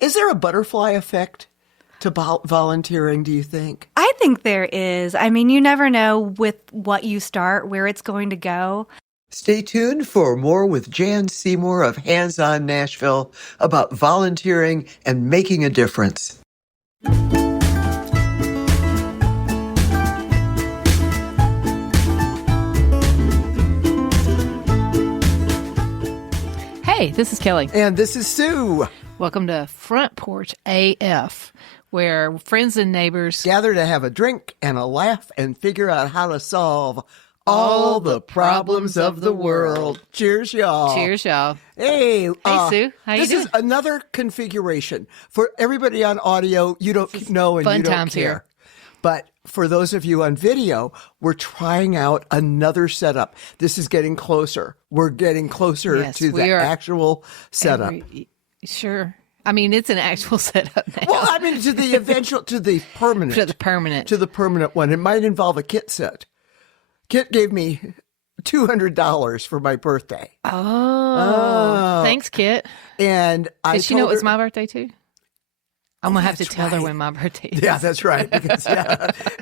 Is there a butterfly effect to volunteering, do you think? I think there is. I mean, you never know with what you start, where it's going to go. Stay tuned for more with Jann Seymour of Hands On Nashville about volunteering and making a difference. Hey, this is Kelli. And this is Sue. Welcome to Front Porch AF, where friends and neighbors gather to have a drink and a laugh and figure out how to solve all the problems of the world. Cheers, y'all. Cheers, y'all. Hey, Sue. How you doing? This is another configuration. For everybody on audio, you don't know and you don't times care. here. But for those of you on video, we're trying out another setup. This is getting closer. We're getting closer to the actual setup. Sure. I mean, it's an actual setup now. Well, I mean, to the eventual, to the permanent. To the permanent one. It might involve a kit set. Kit gave me $200 for my birthday. Oh. Thanks, Kit. And Did she know it was my birthday, too? I'm going to have to tell her when my birthday is. Yeah, that's right. Because,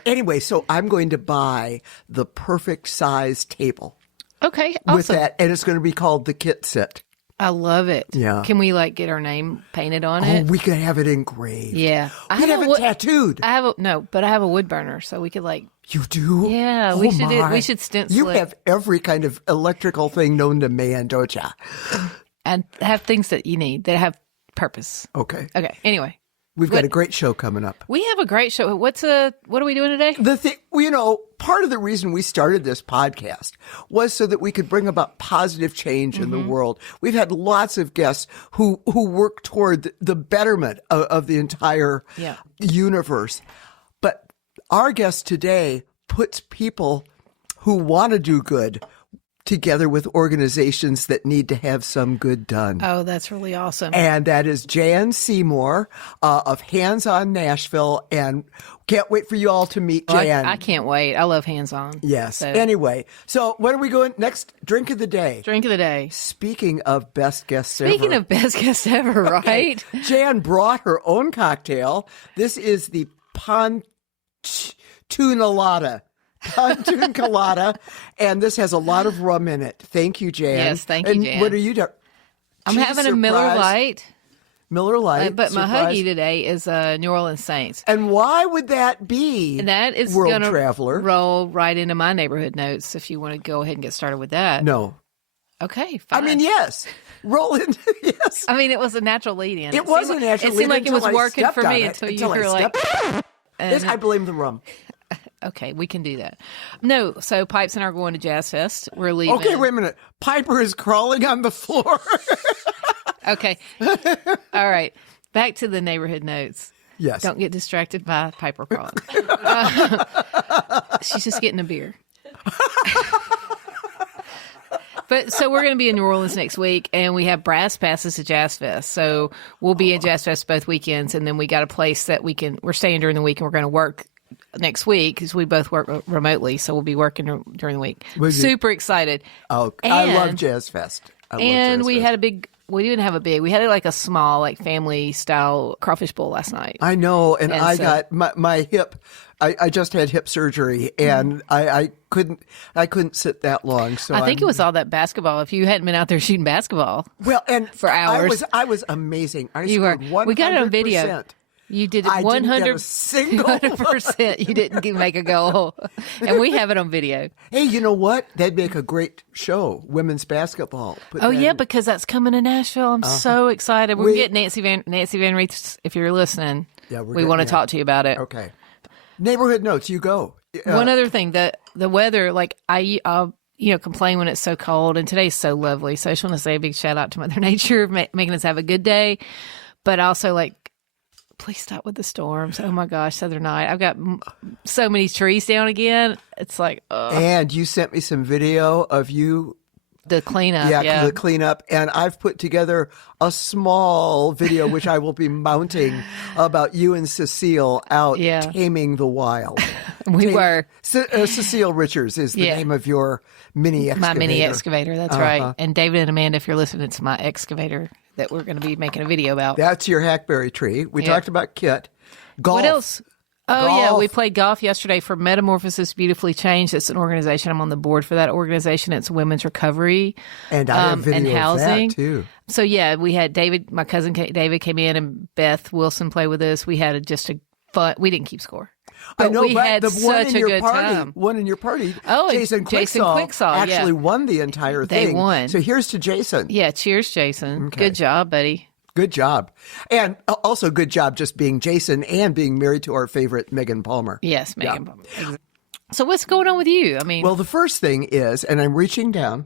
Anyway, so I'm going to buy the perfect size table. Okay, awesome. With that, and it's going to be called the Kit Set. I love it. Yeah. Can we get our name painted on it? Oh, we could have it engraved. Yeah. We could have it tattooed. I have a wood burner, so we could You do? Yeah, oh we should stencil You it. have every kind of electrical thing known to man, don't you? And have things that you need that have purpose. Okay. Anyway. We've got a great show coming up. We have a great show. What are we doing today? Part of the reason we started this podcast was so that we could bring about positive change in the world. We've had lots of guests who work toward the betterment of the entire universe. But our guest today puts people who want to do good together with organizations that need to have some good done. Oh, that's really awesome. And that is Jann Seymour of Hands On Nashville. And can't wait for you all to meet Jann. I can't wait. I love Hands On. Yes. So. Anyway, so what are we going next? Drink of the day. Drink of the day. Speaking of best guests ever. Speaking of best guests ever, right? Okay. Jann brought her own cocktail. This is the Pontoon Colada, and this has a lot of rum in it. Thank you, Jann. Yes, thank you, Jann. What are you doing? I'm having a Miller Lite. Miller Lite. But my huggy today is New Orleans Saints. And why would that be? And that is World gonna Traveler. Roll right into my neighborhood notes if you want to go ahead and get started with that. No. Okay, fine. I mean, yes. Roll into yes. I mean, it was a natural lead-in. It was a natural lead-in. It seemed like it was working for me until you were like... I blame the rum. Okay, we can do that. No, so Pipes and I are going to JazzFest. We're leaving. Okay, wait a minute. Piper is crawling on the floor. Okay. All right. Back to the neighborhood notes. Yes. Don't get distracted by Piper crawling. She's just getting a beer. But so we're going to be in New Orleans next week, and we have brass passes to JazzFest. So we'll be at JazzFest both weekends, and then we got a place that we're staying during the week, and we're going to work next week because we both work remotely, so we'll be working during the week. Super excited. Oh, I love JazzFest. We had we didn't have a big, we had like a small, like family style crawfish bowl last night. I know. And I got my hip. I just had hip surgery, and I couldn't sit that long. So I think it was all that basketball. If you hadn't been out there shooting basketball, and for hours, I was amazing. You were. We got it on video. You did it 100%. You didn't make a goal, and we have it on video. Hey, you know what? That'd make a great show, women's basketball. Because that's coming to Nashville. I'm so excited. We're getting Nancy Van Reith. If you're listening, we want to talk to you about it. Okay. Neighborhood notes. You go. One other thing, the weather. Like I'll complain when it's so cold, and today's so lovely. So I just want to say a big shout out to Mother Nature making us have a good day, but also please stop with the storms. Oh my gosh, the other night I've got so many trees down again. It's like, ugh. And you sent me some video of you. The cleanup. Yeah, the cleanup. And I've put together a small video, which I will be mounting, about you and Cecile out taming the wild. Cecile Richards is the name of your mini excavator. My mini excavator, that's right. And David and Amanda, if you're listening, it's my excavator that we're going to be making a video about. That's your hackberry tree. We talked about Kit. Golf. What else? Oh, yeah. Golf. We played golf yesterday for Metamorphosis Beautifully Changed. It's an organization. I'm on the board for that organization. It's women's recovery And I have video and housing. of that, too. So, yeah, we had David, my cousin David came in, and Beth Wilson played with us. We had just a fun, we didn't keep score. I know, we but had the one such in a your good party, time. one in your party, Oh, Jason Jason Quicksall Quicksall, actually won the entire They thing. won. So here's to Jason. Yeah, cheers, Jason. Okay. Good job, buddy. Good job. And also good job just being Jason and being married to our favorite Megan Palmer. Yes, Megan Palmer. Exactly. So what's going on with you? I mean, Well, the first thing is, and I'm reaching down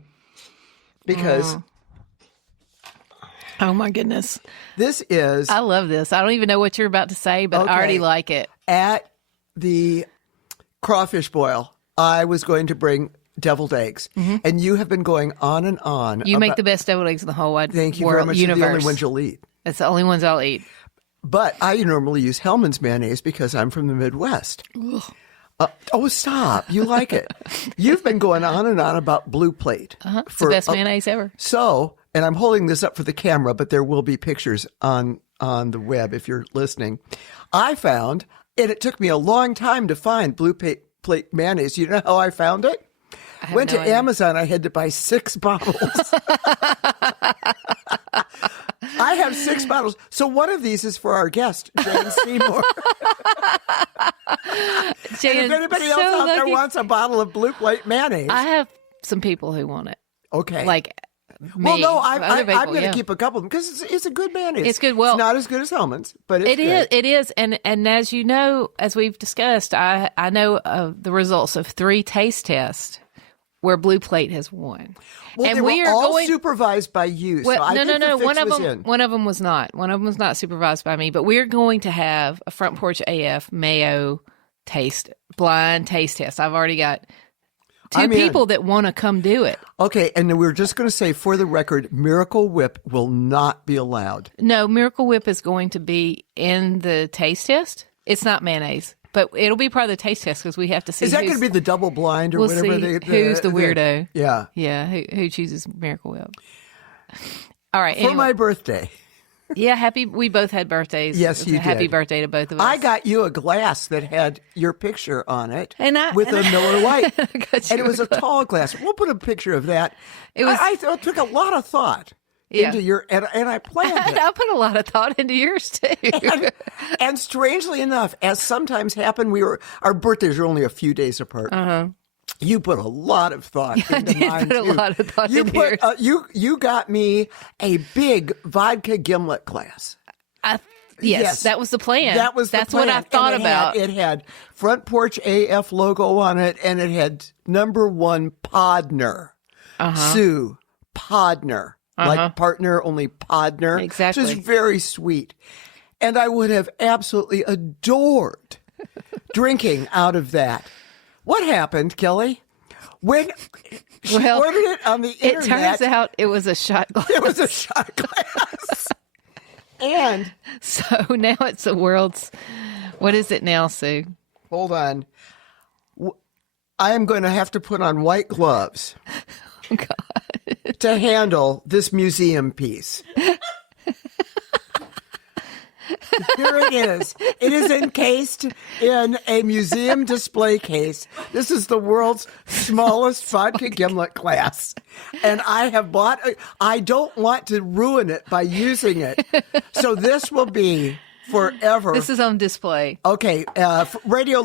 because oh my goodness. this is I love this. I don't even know what you're about to say, but I already Okay. like it. at the crawfish boil. I was going to bring deviled eggs, and you have been going on and on. You make the best deviled eggs in the whole wide Thank you world very much. They're universe. the only ones you'll eat. It's the only ones I'll eat. But I normally use Hellman's mayonnaise because I'm from the Midwest. Oh, stop. You like it. You've been going on and on about Blue Plate. It's the best mayonnaise ever. So, and I'm holding this up for the camera, but there will be pictures on the web if you're listening. I found, and it took me a long time to find Blue Plate mayonnaise. You know how I found it? Went to Amazon. I had to buy 6 bottles. I have 6 bottles. So one of these is for our guest, Jann Seymour. And if anybody else out there wants a bottle of Blue Plate mayonnaise. I have some people who want it. Okay. Like me. Well, no, Other I'm people, going to yeah. keep a couple of them because it's a good mayonnaise. It's good. Well, it's not as good as Hellman's, but it's good. It is. And as you know, as we've discussed, I know of the results of 3 taste tests where Blue Plate has won. Well, and they we were are all going supervised by you. Well, so I think the no. fix One of was them, in. one of them was not. One of them was not supervised by me. But we're going to have a Front Porch AF Mayo blind taste test. I've already got 2 people that want to come do it. Okay, and then we're just going to say, for the record, Miracle Whip will not be allowed. No, Miracle Whip is going to be in the taste test. It's not mayonnaise, but it'll be part of the taste test because we have to see. Is that going to be the double blind or we'll whatever? See who's the weirdo? Yeah, yeah. Who chooses Miracle Whip? All right. For my birthday. Yeah, we both had birthdays. Yes, you did. Happy birthday to both of us. I got you a glass that had your picture on it, with a and Miller Lite, got and you it was a tall glass. We'll put a picture of that. It was. I took a lot of thought into your, and I planned it. I put a lot of thought into yours too. And strangely enough, as sometimes happened, our birthdays are only a few days apart. You put a lot of thought into mine put too. a lot of thought you into put, yours. You got me a big vodka gimlet glass. Yes, that was the plan. That's what plan. I thought And about. It had Front Porch AF logo on it, and it had #1 Podner. Sue Podner. Like partner, only Podner. Exactly. Which is very sweet. And I would have absolutely adored drinking out of that. What happened, Kelly? When she ordered it on the internet. It turns out it was a shot glass. It was a shot glass. And So now it's the world's. What is it now, Sue? hold on. I am going to have to put on white gloves Oh, God. to handle this museum piece. Here it is. It is encased in a museum display case. This is the world's smallest vodka gimlet glass. And I have bought it. I don't want to ruin it by using it. So this will be forever. This is on display. Okay, for radio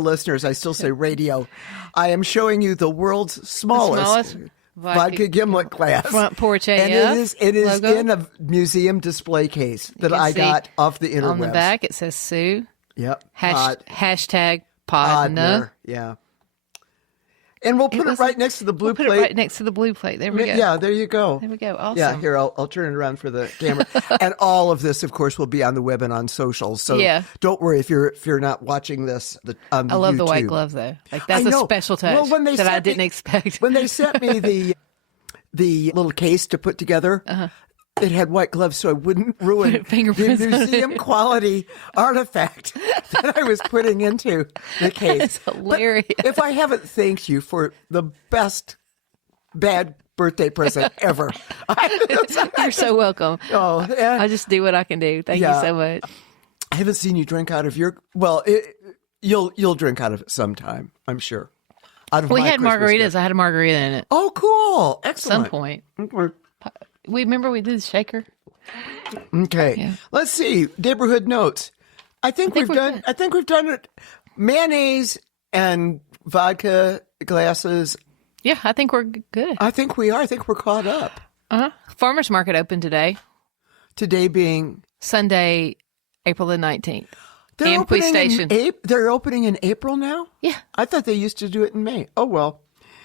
listeners, I still say radio. I am showing you the world's smallest vodka gimlet glass. Front Porch AF. And it is logo. in a museum display case that can I see got off the interwebs. On the back, it says Sue. Yep. Hashtag Podna. Yeah. And we'll put it right next to the blue Put plate. it right next to the blue plate. There we go. Yeah, there you go. There we go. Awesome. Yeah, here, I'll turn it around for the camera. And all of this, of course, will be on the web and on socials. So don't worry if you're not watching this on the I love YouTube. the white glove, though. Like, that's I a know. special touch Well, when they that I sent me- didn't expect. When they sent me the little case to put together, it had white gloves so I wouldn't ruin the Fingerprints on it. museum quality artifact that I was putting into the case. It's hilarious. But if I haven't thanked you for the best bad birthday present ever. You're so welcome. Oh, and I just do what I can do. Thank you Yeah. so much. I haven't seen you drink out of your. Well, you'll drink out of it sometime, I'm sure. Out of We my had Christmas margaritas. gift. I had a margarita in it Oh, cool! at Excellent. some point. Okay. We remember we did the shaker. Okay. Yeah. Let's see. Neighborhood notes. I think we've we're done. good. I think we've done it. Mayonnaise and vodka glasses. Yeah, I think we're good. I think we are. I think we're caught up. Farmers market opened today, Today being Sunday, April the 19th. they're Ampui opening Station. they're opening in April now. Yeah, I thought they used to do it in May. Oh well.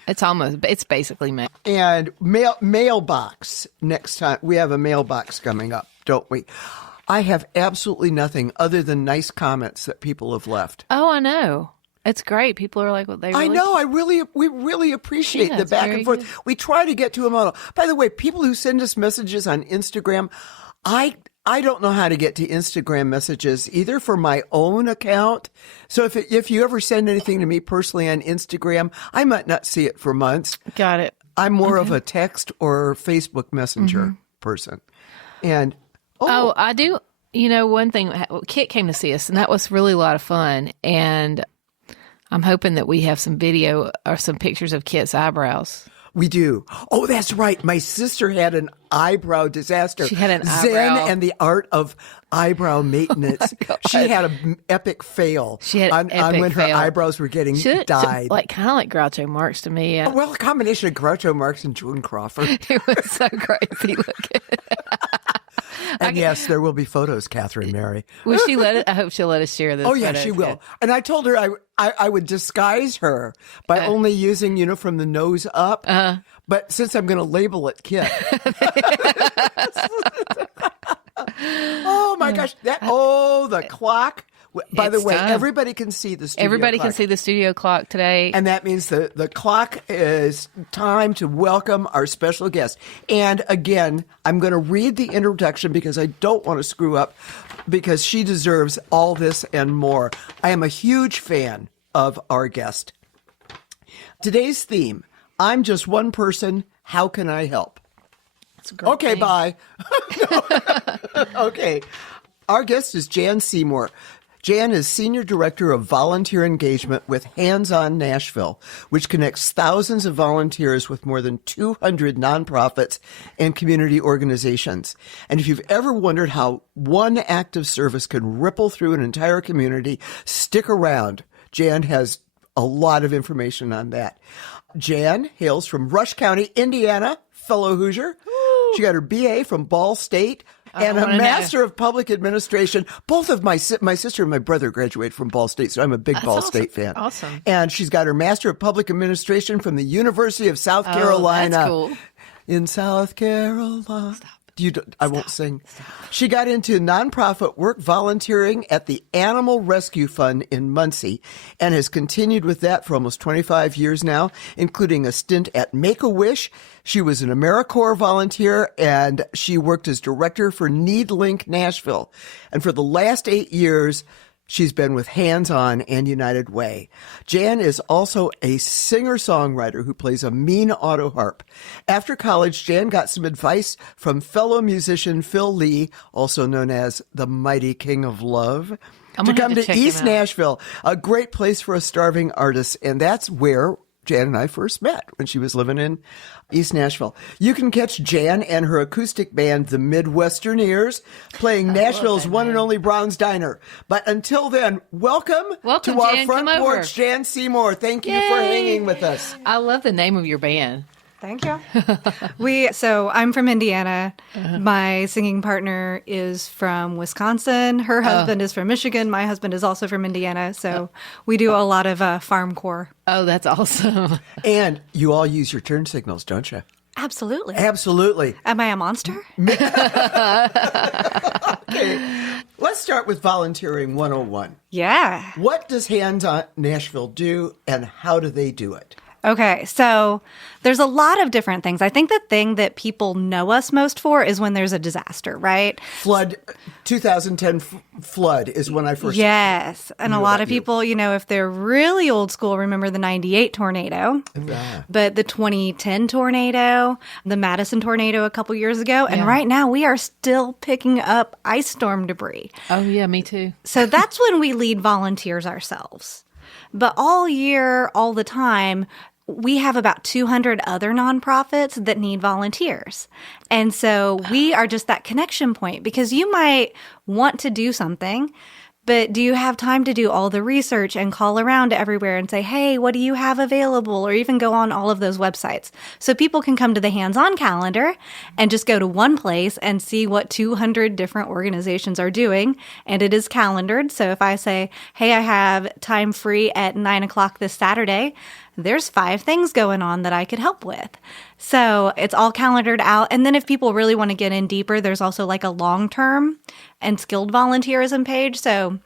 it's basically May. And mailbox next time. We have a mailbox coming up, don't we? I have absolutely nothing other than nice comments that people have left. Oh, I know. It's great. People are like, well, they really... I know. We really appreciate Yeah, the it's back very and forth. good. We try to get to a model. By the way, people who send us messages on Instagram, I don't know how to get to Instagram messages either for my own account. So if you ever send anything to me personally on Instagram, I might not see it for months. Got it. I'm more of a text or Facebook Messenger person. And Oh, I do. You know, one thing, Kit came to see us, and that was really a lot of fun. And I'm hoping that we have some video or some pictures of Kit's eyebrows. we do. Oh, that's right. My sister had an eyebrow disaster. She had an Zen eyebrow. and the art of eyebrow maintenance. She had an epic fail. She had on, an on epic when fail. her eyebrows were getting She dyed. like kind of like Groucho Marx to me. Well, a combination of Groucho Marx and Joan Crawford. It was so crazy looking. And yes, there will be photos, Catherine Mary. Will she let it? I hope she'll let us share this. Oh, yeah, photos. she will. Good. And I told her I would disguise her by only using, from the nose up. But since I'm going to label it Kit. Oh, my gosh. The clock. By the It's way, time. everybody can see the studio Everybody clock. can see the studio clock today. And that means the clock is time to welcome our special guest. And again, I'm going to read the introduction because I don't want to screw up because she deserves all this and more. I am a huge fan of our guest. Today's theme, I'm just one person. How can I help? It's a great Okay, thing. bye. Okay. Our guest is Jann Seymour. Jann is Senior Director of Volunteer Engagement with Hands On Nashville, which connects thousands of volunteers with more than 200 nonprofits and community organizations. And if you've ever wondered how one act of service can ripple through an entire community, stick around. Jann has a lot of information on that. Jann hails from Rush County, Indiana, fellow Hoosier. She got her BA from Ball State and a wanna know. Master of Public Administration. Both of my sister and my brother graduated from Ball State, so I'm a big Ball awesome. State fan. Awesome. And she's got her Master of Public Administration from the University of South Carolina. That's cool. In South Carolina. I won't sing. She got into nonprofit work volunteering at the Animal Rescue Fund in Muncie and has continued with that for almost 25 years now, including a stint at Make-A-Wish. She was an AmeriCorps volunteer and she worked as director for NeedLink Nashville. And for the last 8 years, she's been with Hands On and United Way. Jann is also a singer-songwriter who plays a mean auto-harp. After college, Jann got some advice from fellow musician Phil Lee, also known as the Mighty King of Love, I'm to gonna have come to to check him East out. Nashville, a great place for a starving artist. And that's where Jann and I first met, when she was living in East Nashville. You can catch Jann and her acoustic band, the Midwesterneers, playing Nashville's one and only Brown's Diner. But until then, welcome Welcome, to our Jann. front Come over. porch, Jann Seymour. Thank you for Yay. hanging with us. I love the name of your band. Thank you. So I'm from Indiana. My singing partner is from Wisconsin. Her husband is from Michigan. My husband is also from Indiana. So we do a lot of farm core. Oh, that's awesome. And you all use your turn signals, don't you? Absolutely. Absolutely. Am I a monster? Okay. Let's start with Volunteering 101. Yeah. What does Hands On Nashville do and how do they do it? Okay, so there's a lot of different things. I think the thing that people know us most for is when there's a disaster, right? Flood, 2010 flood is when I first. Yes, and a knew lot about of you. people, if they're really old school, remember the 98 tornado, Yeah. but the 2010 tornado, the Madison tornado a couple years ago, and Yeah. right now we are still picking up ice storm debris. Oh, yeah, me too. So that's when we lead volunteers ourselves. But all year, all the time, we have about 200 other nonprofits that need volunteers. And so we are just that connection point because you might want to do something, but do you have time to do all the research and call around everywhere and say, hey, what do you have available? Or even go on all of those websites. So people can come to the hands-on calendar and just go to one place and see what 200 different organizations are doing. And it is calendared. So if I say, hey, I have time free at 9 o'clock this Saturday, there's 5 things going on that I could help with. So it's all calendared out. And then if people really want to get in deeper, there's also like a long-term and skilled volunteerism page. So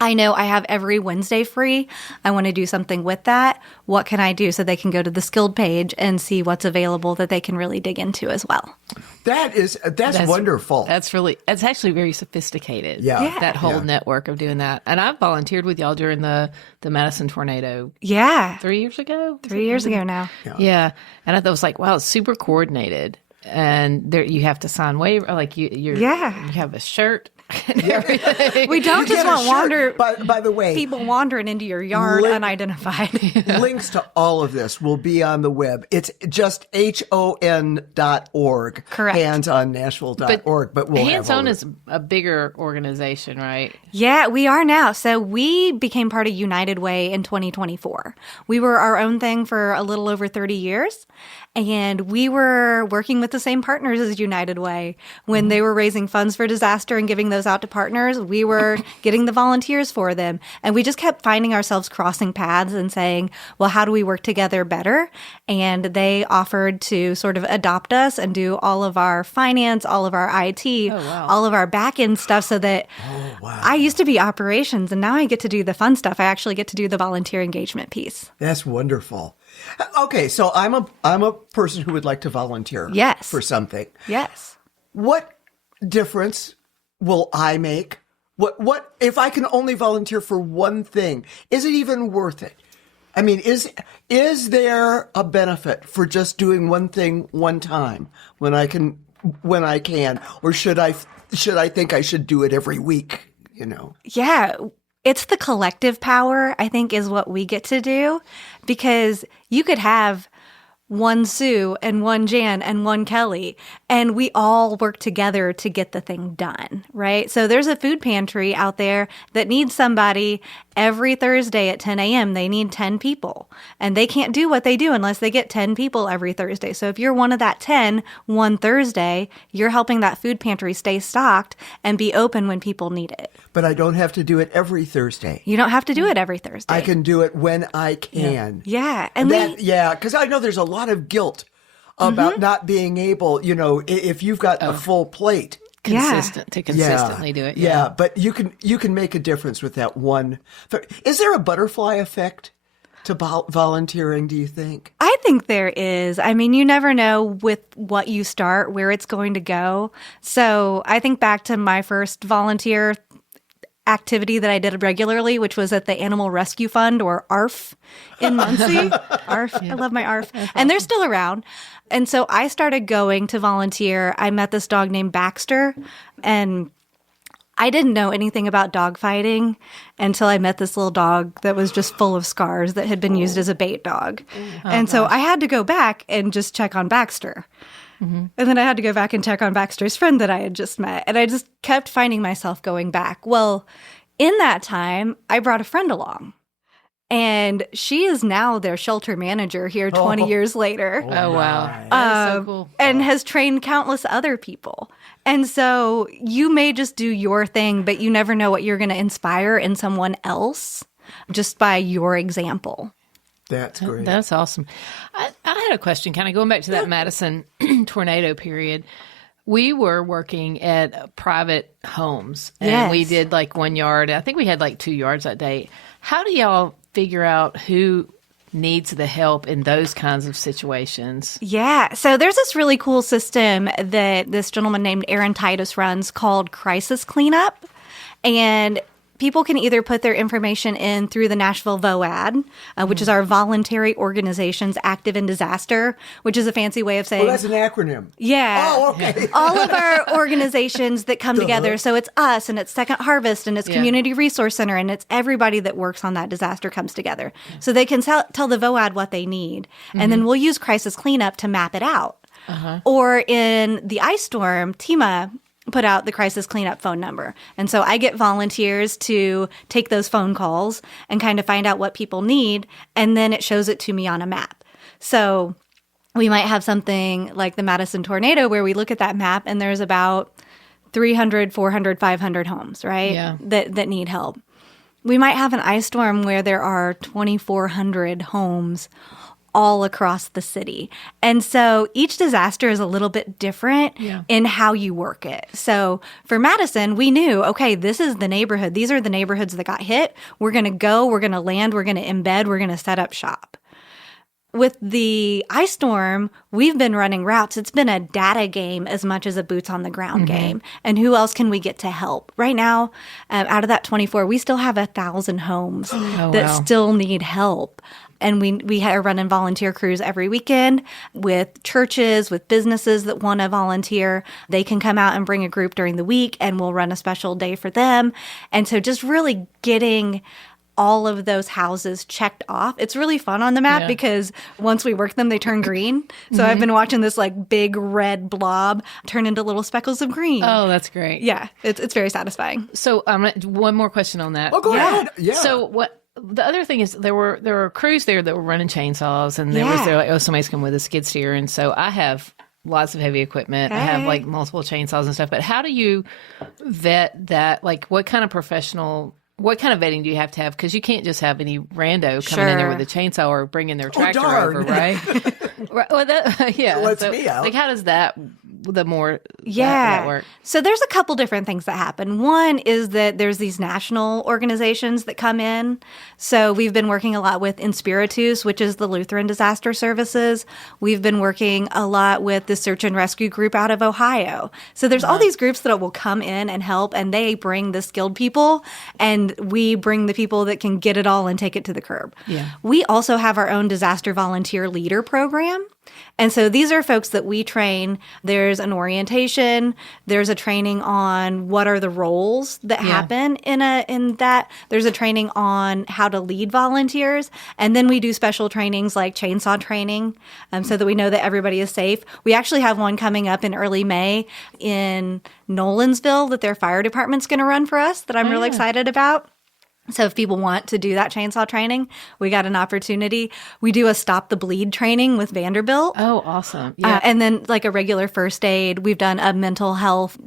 I know I have every Wednesday free. I want to do something with that. What can I do? So they can go to the skilled page and see what's available that they can really dig into as well. That's wonderful. That's actually very sophisticated. Yeah. That whole Yeah. network of doing that. And I've volunteered with y'all during the Madison tornado Yeah. 3 years ago. 3 years ago now. Yeah. And I thought it was like, wow, it's super coordinated. And there you have to sign waiver, like you have a shirt and everything. We don't just want By the way, people wandering into your yard unidentified. links to all of this will be on the web. It's just HON.org. Correct. handsonnashville.org. But we'll Hands have all On of is a bigger organization, right? Yeah, we are now. So we became part of United Way in 2024. We were our own thing for a little over 30 years. And we were working with the same partners as United Way. When they were raising funds for disaster and giving those out to partners, we were getting the volunteers for them. And we just kept finding ourselves crossing paths and saying, well, how do we work together better? And they offered to sort of adopt us and do all of our finance, all of our IT, all of our back end stuff so that I used to be operations and now I get to do the fun stuff. I actually get to do the volunteer engagement piece. That's wonderful. Okay, so I'm a person who would like to volunteer Yes. for something. Yes. What difference will I make? What if I can only volunteer for one thing? Is it even worth it? I mean, is there a benefit for just doing one thing one time when I can, or should I think I should do it every week? Yeah. It's the collective power, I think, is what we get to do, because you could have one Sue and one Jann and one Kelli, and we all work together to get the thing done, right? So there's a food pantry out there that needs somebody every Thursday at 10 a.m. They need 10 people, and they can't do what they do unless they get 10 people every Thursday. So if you're one of that 10 one Thursday, you're helping that food pantry stay stocked and be open when people need it. But I don't have to do it every Thursday. You don't have to do it every Thursday. I can do it when I can. Yeah. And because I know there's a lot of guilt about not being able, if you've got a full plate. To consistently do it. Yeah, but you can make a difference with that one. Is there a butterfly effect to volunteering, do you think? I think there is. I mean, you never know with what you start, where it's going to go. So I think back to my first volunteer activity that I did regularly, which was at the Animal Rescue Fund, or ARF in Muncie. ARF. I love my ARF. And they're still around. And so I started going to volunteer. I met this dog named Baxter, and I didn't know anything about dog fighting until I met this little dog that was just full of scars that had been used as a bait dog. And so I had to go back and just check on Baxter. And then I had to go back and check on Baxter's friend that I had just met. And I just kept finding myself going back. Well, in that time, I brought a friend along. And she is now their shelter manager here 20 years later. Oh, wow. That is so cool. And has trained countless other people. And so you may just do your thing, but you never know what you're going to inspire in someone else just by your example. That's great. That's awesome. I had a question, kind of going back to that Madison tornado period. We were working at private homes, and we did like 1 yard. I think we had like 2 yards that day. How do y'all figure out who needs the help in those kinds of situations? Yeah. So there's this really cool system that this gentleman named Aaron Titus runs called Crisis Cleanup. And people can either put their information in through the Nashville VOAD, which is our Voluntary Organizations Active in Disaster, which is a fancy way of saying... Oh, that's an acronym. Yeah. Oh, okay. All of our organizations that come together. So it's us, and it's Second Harvest, and it's Community Resource Center, and it's everybody that works on that disaster comes together. So they can tell the VOAD what they need. And then we'll use Crisis Cleanup to map it out. Or in the ice storm, TEMA put out the crisis cleanup phone number. And so I get volunteers to take those phone calls and kind of find out what people need, and then it shows it to me on a map. So we might have something like the Madison tornado where we look at that map and there's about 300, 400, 500 homes, right? Yeah. That need help. We might have an ice storm where there are 2,400 homes all across the city. And so each disaster is a little bit different in how you work it. So for Madison, we knew, okay, this is the neighborhood. These are the neighborhoods that got hit. We're going to go, we're going to land, we're going to embed, we're going to set up shop. With the ice storm, we've been running routes. It's been a data game as much as a boots on the ground game. And who else can we get to help? Right now, out of that 24, we still have 1,000 homes that still need help. And we are running volunteer crews every weekend with churches, with businesses that want to volunteer. They can come out and bring a group during the week, and we'll run a special day for them. And so just really getting all of those houses checked off. It's really fun on the map because once we work them, they turn green. So I've been watching this like big red blob turn into little speckles of green. Oh, that's great. Yeah, it's very satisfying. So one more question on that. Oh, go ahead. Yeah. So what... The other thing is there were crews there that were running chainsaws, and there was like, somebody's come with a skid steer, and so I have lots of heavy equipment. I have like multiple chainsaws and stuff. But how do you vet that? Like, what kind of vetting do you have to have? Because you can't just have any rando coming in there with a chainsaw or bringing their tractor over, right? Right. Well, Lets me out. Like, how does that? That work? So there's a couple different things that happen. One is that there's these national organizations that come in. So we've been working a lot with Inspiritus, which is the Lutheran Disaster Services. We've been working a lot with the Search and Rescue Group out of Ohio. So there's all these groups that will come in and help, and they bring the skilled people, and we bring the people that can get it all and take it to the curb. Yeah. We also have our own disaster volunteer leader program. And so these are folks that we train. There's an orientation. There's a training on what are the roles that happen in that. There's a training on how to lead volunteers. And then we do special trainings like chainsaw training so that we know that everybody is safe. We actually have one coming up in early May in Nolensville that their fire department's going to run for us that I'm really excited about. So if people want to do that chainsaw training, we got an opportunity. We do a Stop the Bleed training with Vanderbilt. Oh, awesome. Yeah. And then like a regular first aid. We've done a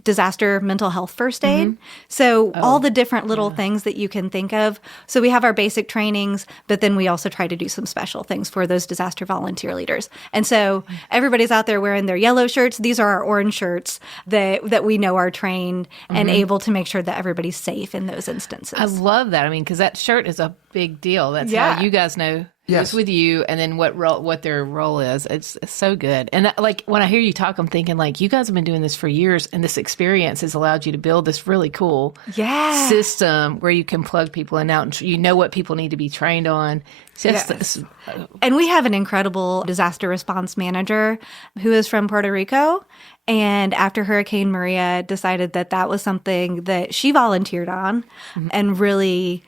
disaster mental health first aid. So all the different little things that you can think of. So we have our basic trainings, but then we also try to do some special things for those disaster volunteer leaders. And so everybody's out there wearing their yellow shirts. These are our orange shirts that we know are trained and able to make sure that everybody's safe in those instances. I love that. I mean, because that shirt is a big deal. That's how you guys know who's with you, and then what their role is. It's so good. And like when I hear you talk, I'm thinking like you guys have been doing this for years, and this experience has allowed you to build this really cool system where you can plug people in out, and you know what people need to be trained on. And we have an incredible disaster response manager who is from Puerto Rico. And after Hurricane Maria, decided that was something that she volunteered on and really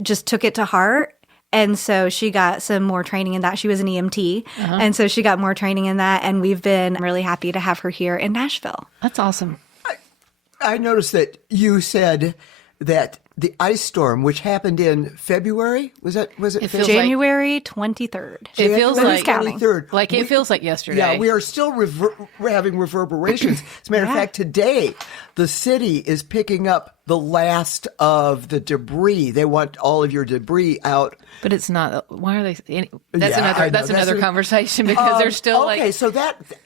just took it to heart. And so she got some more training in that. She was an EMT. And so she got more training in that. And we've been really happy to have her here in Nashville. That's awesome. I noticed that you said that the ice storm, which happened in February, was it January 23rd. It feels like 23rd. Like it feels like yesterday. Yeah, we are still we're having reverberations. As a matter of fact, today the city is picking up the last of the debris. They want all of your debris out. But it's not. Why are they? That's another conversation because they're still okay. So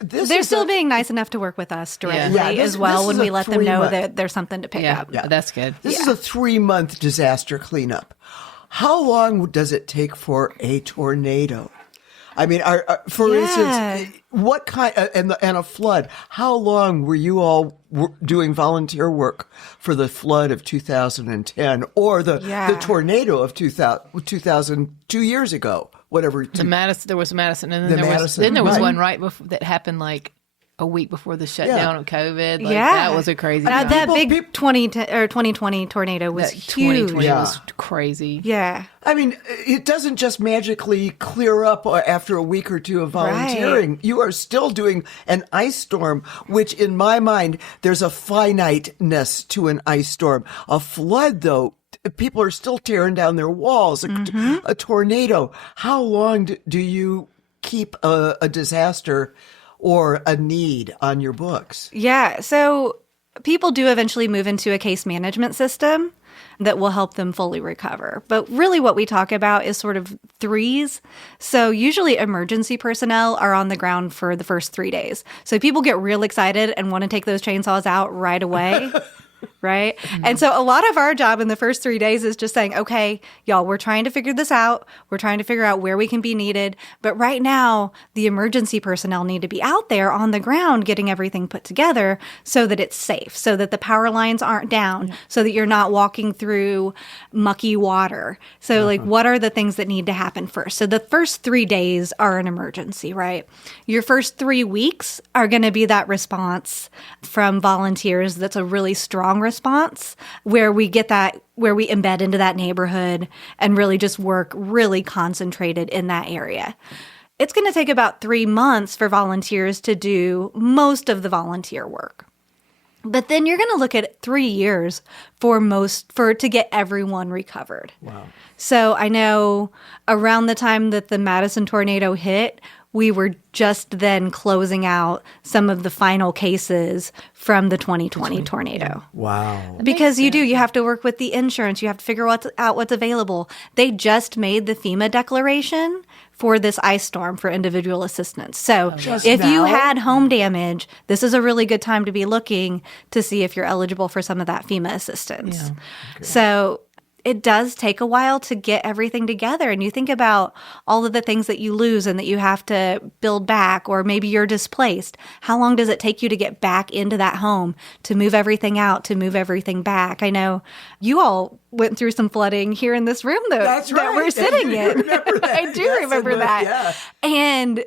they're still being nice enough to work with us directly as well when we let them know that there's something to pick up. Yeah, that's good. This is a 3-month disaster cleanup. How long does it take for a tornado? I mean, for instance, what kind and a flood? How long were you all doing volunteer work for the flood of 2010 or the tornado of 2000 2 years ago? Whatever. There was Madison, and then there was one right before that happened like a week before the shutdown of COVID. That was a crazy time. That big 2020 tornado was huge. 2020 was crazy. Yeah. I mean, it doesn't just magically clear up after a week or two of volunteering. Right. You are still doing an ice storm, which in my mind, there's a finiteness to an ice storm. A flood, though, people are still tearing down their walls. A tornado. How long do you keep a disaster or a need on your books? Yeah. So people do eventually move into a case management system that will help them fully recover. But really what we talk about is sort of threes. So usually emergency personnel are on the ground for the first 3 days. So people get real excited and want to take those chainsaws out right away. Right? Mm-hmm. And so a lot of our job in the first 3 days is just saying, okay, y'all, we're trying to figure this out. We're trying to figure out where we can be needed. But right now, the emergency personnel need to be out there on the ground getting everything put together so that it's safe, so that the power lines aren't down, so that you're not walking through mucky water. So like, what are the things that need to happen first? So the first 3 days are an emergency, right? Your first 3 weeks are going to be that response from volunteers that's a really strong response where we embed into that neighborhood and really just work really concentrated in that area. It's going to take about 3 months for volunteers to do most of the volunteer work. But then you're going to look at 3 years to get everyone recovered. Wow. So I know around the time that the Madison tornado hit, we were just then closing out some of the final cases from the 2020 tornado. Wow. Because you have to work with the insurance. You have to figure out what's available. They just made the FEMA declaration for this ice storm for individual assistance. So you had home damage, this is a really good time to be looking to see if you're eligible for some of that FEMA assistance. Yeah. Okay. So it does take a while to get everything together. And you think about all of the things that you lose and that you have to build back, or maybe you're displaced. How long does it take you to get back into that home, to move everything out, to move everything back? I know you all went through some flooding here in this room that we're sitting in. I do remember that. Yeah. And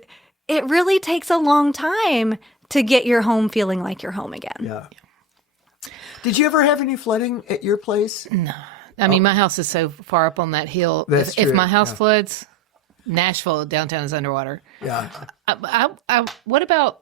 it really takes a long time to get your home feeling like your home again. Yeah. Did you ever have any flooding at your place? No. I mean, my house is so far up on that hill. If my house floods, Nashville downtown is underwater. Yeah. What about?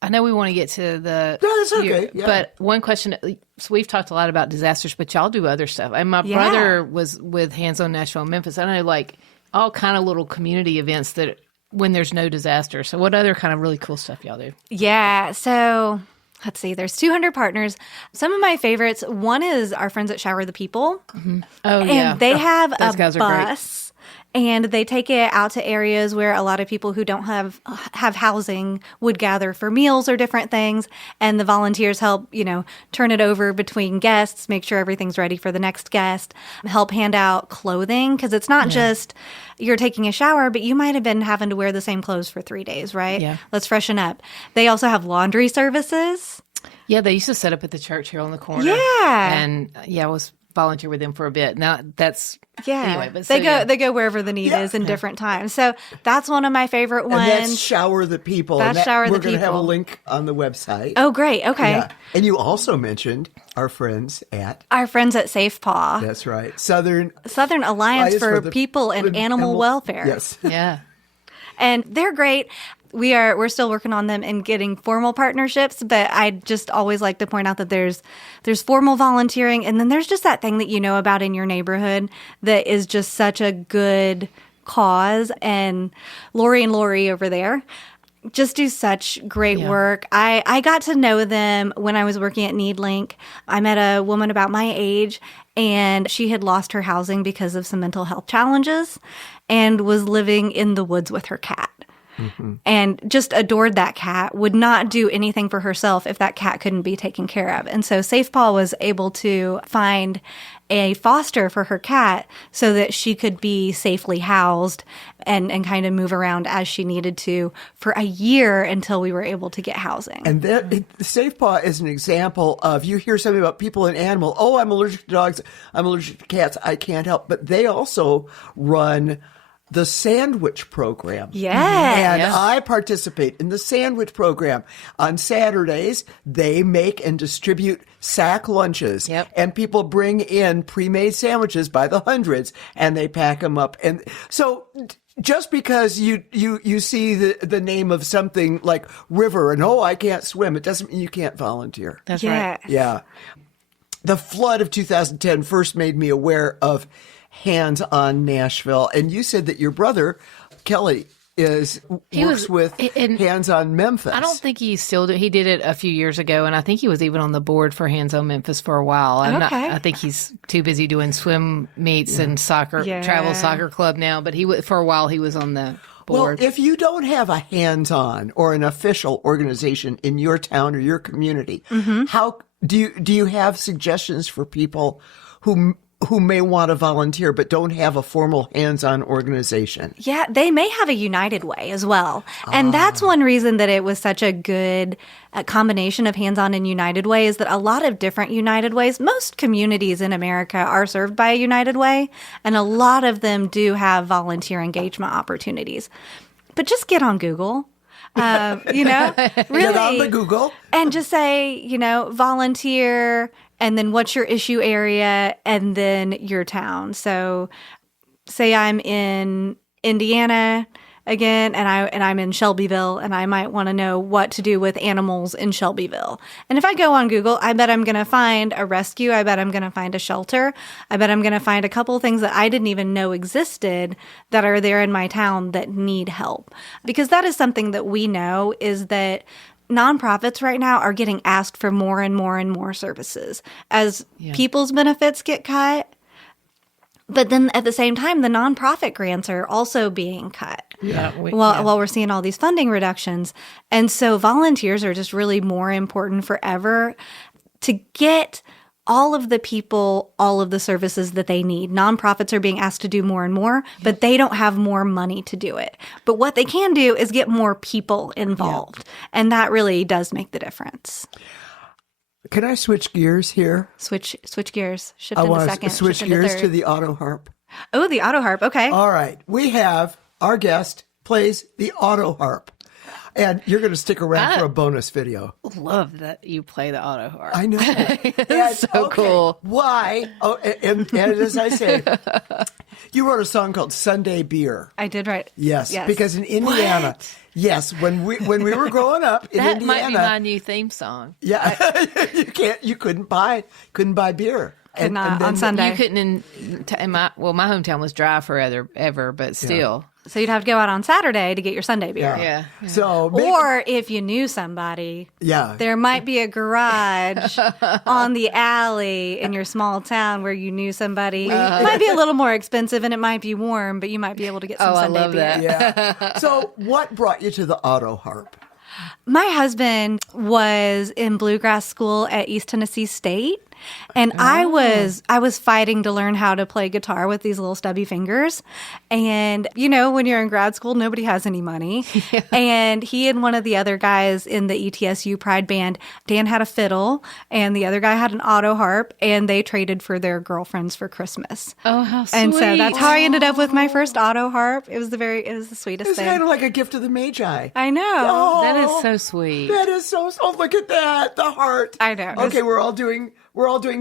I know we want to get to the. No, that's okay. Yeah. But one question. So we've talked a lot about disasters, but y'all do other stuff. And my brother was with Hands on Nashville and Memphis. I know, like all kind of little community events that when there's no disaster. So what other kind of really cool stuff y'all do? Yeah. So. Let's see, there's 200 partners. Some of my favorites, one is our friends at Shower the People. Mm-hmm. Oh, yeah. And they have a bus, and they take it out to areas where a lot of people who don't have housing would gather for meals or different things. And the volunteers help, turn it over between guests, make sure everything's ready for the next guest, help hand out clothing. Because it's not just you're taking a shower, but you might have been having to wear the same clothes for 3 days, right? Yeah. Let's freshen up. They also have laundry services. Yeah, they used to set up at the church here on the corner. Yeah. And I was volunteer with them for a bit. Now that's anyway. But they go wherever the need is in different times. So that's one of my favorite ones. And that's Shower the People. That's Shower the People. We're going to have a link on the website. Oh, great. Okay. Yeah. And you also mentioned our friends at SAFPAW. That's right. Southern Alliance for People and Animal Welfare. Yes. Yeah. And they're great. We're still working on them and getting formal partnerships, but I just always like to point out that there's formal volunteering, and then there's just that thing that you know about in your neighborhood that is just such a good cause. And Lori over there just do such great work. I got to know them when I was working at NeedLink. I met a woman about my age, and she had lost her housing because of some mental health challenges and was living in the woods with her cat. and just adored that cat, would not do anything for herself if that cat couldn't be taken care of. And so SAFPAW was able to find a foster for her cat so that she could be safely housed and kind of move around as she needed to for a year until we were able to get housing. And SAFPAW is an example of, you hear something about people and animal. Oh, I'm allergic to dogs. I'm allergic to cats. I can't help. But they also run the sandwich program. Yeah. And I participate in the sandwich program. On Saturdays, they make and distribute sack lunches. Yep. And people bring in pre-made sandwiches by the hundreds, and they pack them up. And so just because you see the name of something like river and, oh, I can't swim, it doesn't mean you can't volunteer. That's right. Yeah. The flood of 2010 first made me aware of Hands on Nashville. And you said that your brother, Kelli, works with Hands on Memphis. I don't think he still do. He did it a few years ago, and I think he was even on the board for Hands on Memphis for a while. I think he's too busy doing swim meets and soccer, travel soccer club now. But for a while he was on the board. Well, if you don't have a hands-on or an official organization in your town or your community, how do you have suggestions for people who may want to volunteer but don't have a formal hands-on organization? Yeah, they may have a United Way as well. And that's one reason that it was such a good combination of hands-on and United Way, is that a lot of different United Ways, most communities in America are served by a United Way, and a lot of them do have volunteer engagement opportunities. But just get on Google. Really Get on the Google and just say, volunteer, and then what's your issue area, and then your town. So say I'm in Indiana again, and I'm in Shelbyville, and I might want to know what to do with animals in Shelbyville. And if I go on Google, I bet I'm going to find a rescue. I bet I'm going to find a shelter. I bet I'm going to find a couple of things that I didn't even know existed that are there in my town that need help. Because that is something that we know, is that nonprofits right now are getting asked for more and more and more services as people's benefits get cut. But then at the same time, the nonprofit grants are also being cut. While we're seeing all these funding reductions. And so volunteers are just really more important forever to get all of the people, all of the services that they need. Nonprofits are being asked to do more and more, but they don't have more money to do it. But what they can do is get more people involved. And that really does make the difference. Can I switch gears here? Switch gears. Shift I into want second. to switch gears to the auto-harp. Oh, the auto-harp. Okay. All right. We have our guest plays the auto-harp. And you're going to stick around for a bonus video. Love that you play the auto harp. I know. It's so cool. Why? Oh, and as I say, you wrote a song called Sunday Beer. I did write. Yes. Because in Indiana, when we were growing up in that Indiana, might be my new theme song. Yeah, you couldn't buy beer. And on Sunday. You couldn't in my hometown was dry forever, but still. So you'd have to go out on Saturday to get your Sunday beer. Yeah. So or if you knew somebody, there might be a garage on the alley in your small town where you knew somebody. It might be a little more expensive and it might be warm, but you might be able to get some Sunday I love beer. That. Yeah. So what brought you to the auto harp? My husband was in bluegrass school at East Tennessee State. And I was fighting to learn how to play guitar with these little stubby fingers. And, when you're in grad school, nobody has any money. Yeah. And he and one of the other guys in the ETSU Pride Band, Dan had a fiddle and the other guy had an auto harp, and they traded for their girlfriends for Christmas. Oh, how sweet. And so that's how I ended up with my first auto harp. It was the sweetest It's thing. kind of like a gift of the Magi. I know. Oh, that is so sweet. That is so, look at that. The heart. I know. Okay, we're all doing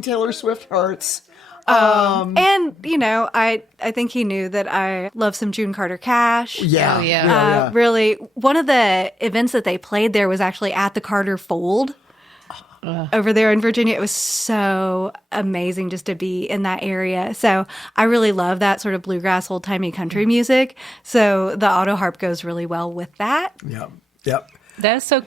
Taylor Swift hearts. And I think he knew that I love some June Carter Cash. Yeah. Oh, yeah. Really, one of the events that they played there was actually at the Carter Fold over there in Virginia. It was so amazing just to be in that area. So I really love that sort of bluegrass, old-timey country music. So the auto harp goes really well with that. Yep. That is so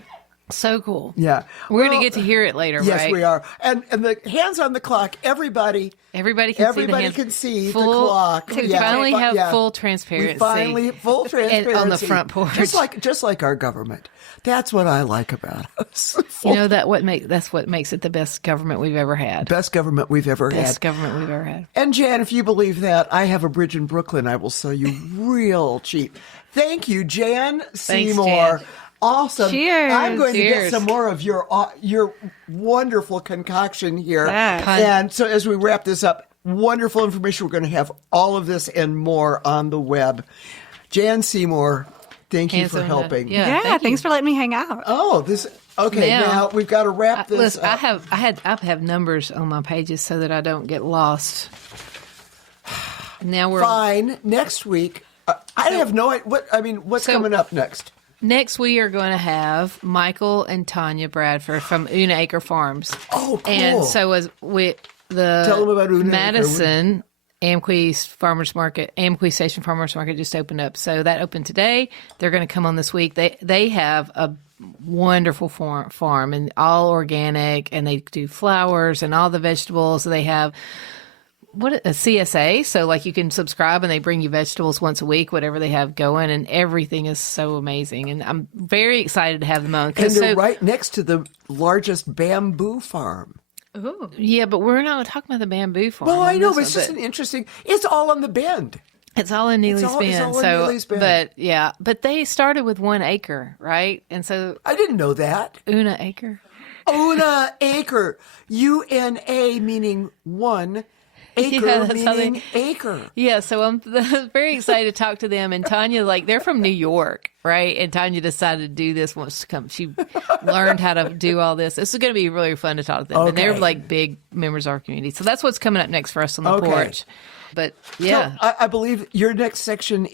So cool. Yeah. We're going to get to hear it later, yes, right? we are. And the hands on the clock, everybody can see the clock. To finally have full transparency. We finally full transparency. And on the front porch. Just like our government. That's what I like about us. That's what makes it the best government we've ever had. Best government we've ever had. Best government we've ever had. And Jan, if you believe that, I have a bridge in Brooklyn I will sell you real cheap. Thank you, Jann Seymour. Jan. Awesome. Cheers. I'm going to get Cheers. some more of your wonderful concoction here. Yes. And so as we wrap this up, wonderful information. We're going to have all of this and more on the web. Jann Seymour, thank you for helping. Yeah, thanks for letting me hang out. Oh, now we've got to wrap this listen, up. I have numbers on my pages so that I don't get lost. Now we're fine. Next week, I have no idea. What's coming up next? Next, we are going to have Michael and Tanya Bradford from Una Acre Farms. Oh, cool. And so tell them about Una Acre. Madison Amqui Farmers Market, Amqui Station Farmers Market just opened up. So that opened today. They're going to come on this week. They have a wonderful farm and all organic, and they do flowers and all the vegetables. They have a CSA, so like you can subscribe and they bring you vegetables once a week, whatever they have going, and everything is so amazing. And I'm very excited to have them on. And they're right next to the largest bamboo farm. Ooh. Yeah, but we're not talking about the bamboo farm. Well, I know, but it's just an interesting. It's all on the bend. It's all in Neely's Bend. It's all in Neely's Bend. But they started with 1 acre, right? And so I didn't know that. Una Acre. Una Acre. UNA meaning 1. Acre meaning acre. Yeah, so I'm very excited to talk to them. And Tanya, they're from New York, right? And Tanya decided to do this, wants to come. She learned how to do all this. This is going to be really fun to talk to them. Okay. And they're big members of our community. So that's what's coming up next for us on the porch. But yeah. So I believe your next section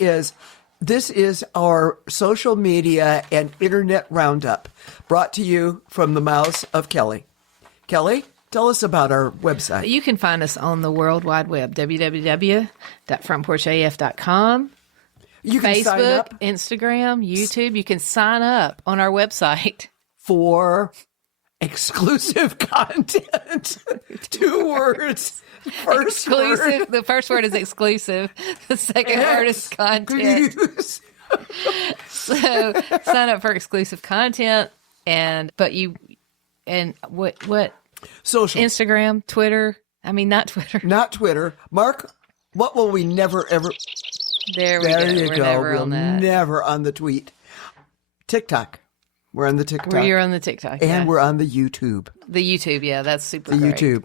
this is our social media and internet roundup brought to you from the mouths of Kelli. Kelli? Tell us about our website. You can find us on the World Wide Web, www.frontporchaf.com. You can Facebook, sign up. Instagram, YouTube. You can sign up on our website. For exclusive content. 2 words. First exclusive. word. The first word is exclusive. The second word is content. So sign up for exclusive content. What? Social. Instagram, Twitter. Not Twitter. Not Twitter. Mark, what will we never, ever... There you We're go. Never We'll on that. never on the tweet. TikTok. We're on the TikTok. You're on the TikTok. And we're on the YouTube. The YouTube, yeah. That's super The great. YouTube.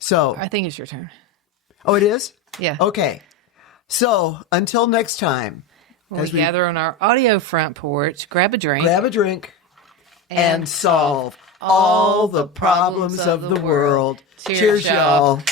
So... I think it's your turn. Oh, it is? Yeah. Okay. So, until next time. We gather on our audio front porch, grab a drink. And solve all the problems of the world. Cheers, y'all.